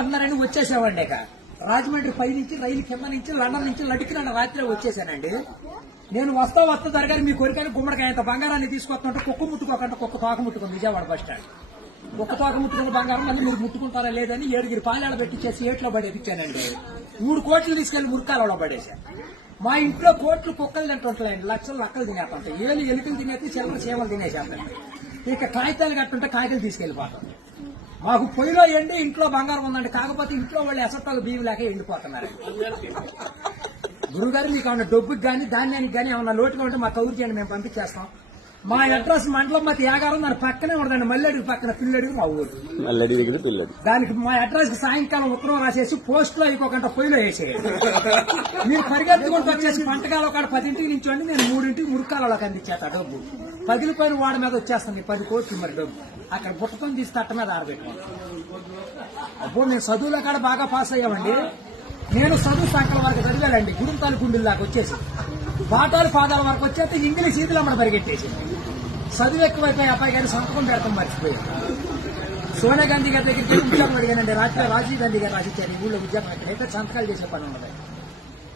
అంటున్నారని వచ్చేసామండి. ఇక రాజమండ్రి పై నుంచి రైలు కింద నుంచి లండన్ నుంచి లడికిన రాత్రి వచ్చేసానండి. నేను వస్తా జరగాలి మీ కోరికని గుమ్మడికాయ అంత బంగారాన్ని తీసుకొస్తుంటే కుక్క ముట్టుకోకుండా కుక్క తోక ముట్టుకుంది విజయవాడ బస్ స్టాండ్. కుక్క తోక ముట్టుకున్న బంగారం అన్ని మీరు ముట్టుకుంటారా లేదని 7 పాలేళ్ళు పెట్టించేసి ఏట్లో పడేపించానండి. 3 కోట్లు తీసుకెళ్లి మురికాలలో పడేశాను. మా ఇంట్లో కోట్లు కుక్కలు తింటుంటాయండి, లక్షలు లక్కలు తినేస్తుంటాయి, ఎలుకలు తినేసి చిల్లర చీమలు తినేసేస్తాయి. ఇక కాగితాలు కట్టుంటే కాగితాలు తీసుకెళ్లిపోతాం. మాకు పొయ్యిలో ఎండి ఇంట్లో బంగారం ఉందండి, కాకపోతే ఇంట్లో వాళ్ళు ఎసట్టాలు బియ్యం లేక ఎండిపోతున్నారు. గురుగారు మీకు ఏమన్నా డబ్బుకి కానీ ధాన్యానికి కానీ ఏమన్నా లోటుగా ఉంటే మా కౌరు చేయండి, మేము పంపించేస్తాం. మా అడ్రస్ మండలం మధ్య యాగారం దాని పక్కనే ఉండదండి, మల్లెడికి పక్కన పిల్లడికి మా ఊరు. దానికి మా అడ్రస్ కి సాయంకాలం ఉత్తరం రాసేసి పోస్ట్ లో ఇంకొకంట పొయ్యిలో వేసేయండి. మీరు పరిగెత్తుకుంటూ వచ్చేసి పంటకాల ఒక 10ంటికి నుంచోండి, నేను 3ంటికి మురికాలలోకి అందించేత డబ్బు పగిలిపోయిన వాడి మీద వచ్చేస్తాను. 10 కోట్లు మరి డబ్బు అక్కడ బుట్టతో తీసి తట్ట మీద ఆరబెట్టుకోండి. అప్పుడు నేను చదువులో కాడ బాగా పాస్ అయ్యామండి. నేను చదువు సంకల వరకు చదివానండి, గుడుంతాలు గుండెల్లాగా వచ్చేసి పాఠాలు పాదాల వరకు వచ్చేస్తే ఇంగ్లీష్ ఈదులు అమ్మడ పరిగెట్టేసి చదువు ఎక్కువైపోయి అబ్బాయి గారి సంతకం పెడతాం మర్చిపోయాను. సోనియా గాంధీ గారి దగ్గరికి ఉద్యోగం అడిగానండి. రాత్రి రాజీవ్ గాంధీ గారు రాసిచ్చారు ఈ ఊళ్ళో ఉద్యోగం అయితే సంతకాలు చేసే పని ఉన్నది.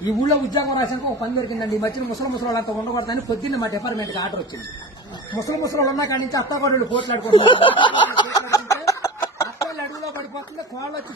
ఈ ఊళ్ళో ఉద్యోగం రాసాక ఒక పని దొరికిందండి. ఈ మధ్యన ముసలంతా ఉండకూడదని పొద్దున్న మా డిపార్ట్మెంట్కి ఆర్డర్ వచ్చింది. ముసలు ఉన్న కాడి నుంచి అత్తాకోడళ్ళు పోట్లాడుకుంటున్నారు. అత్తలు అడుగులో పడిపోతుంది, కోళ్ళు వచ్చి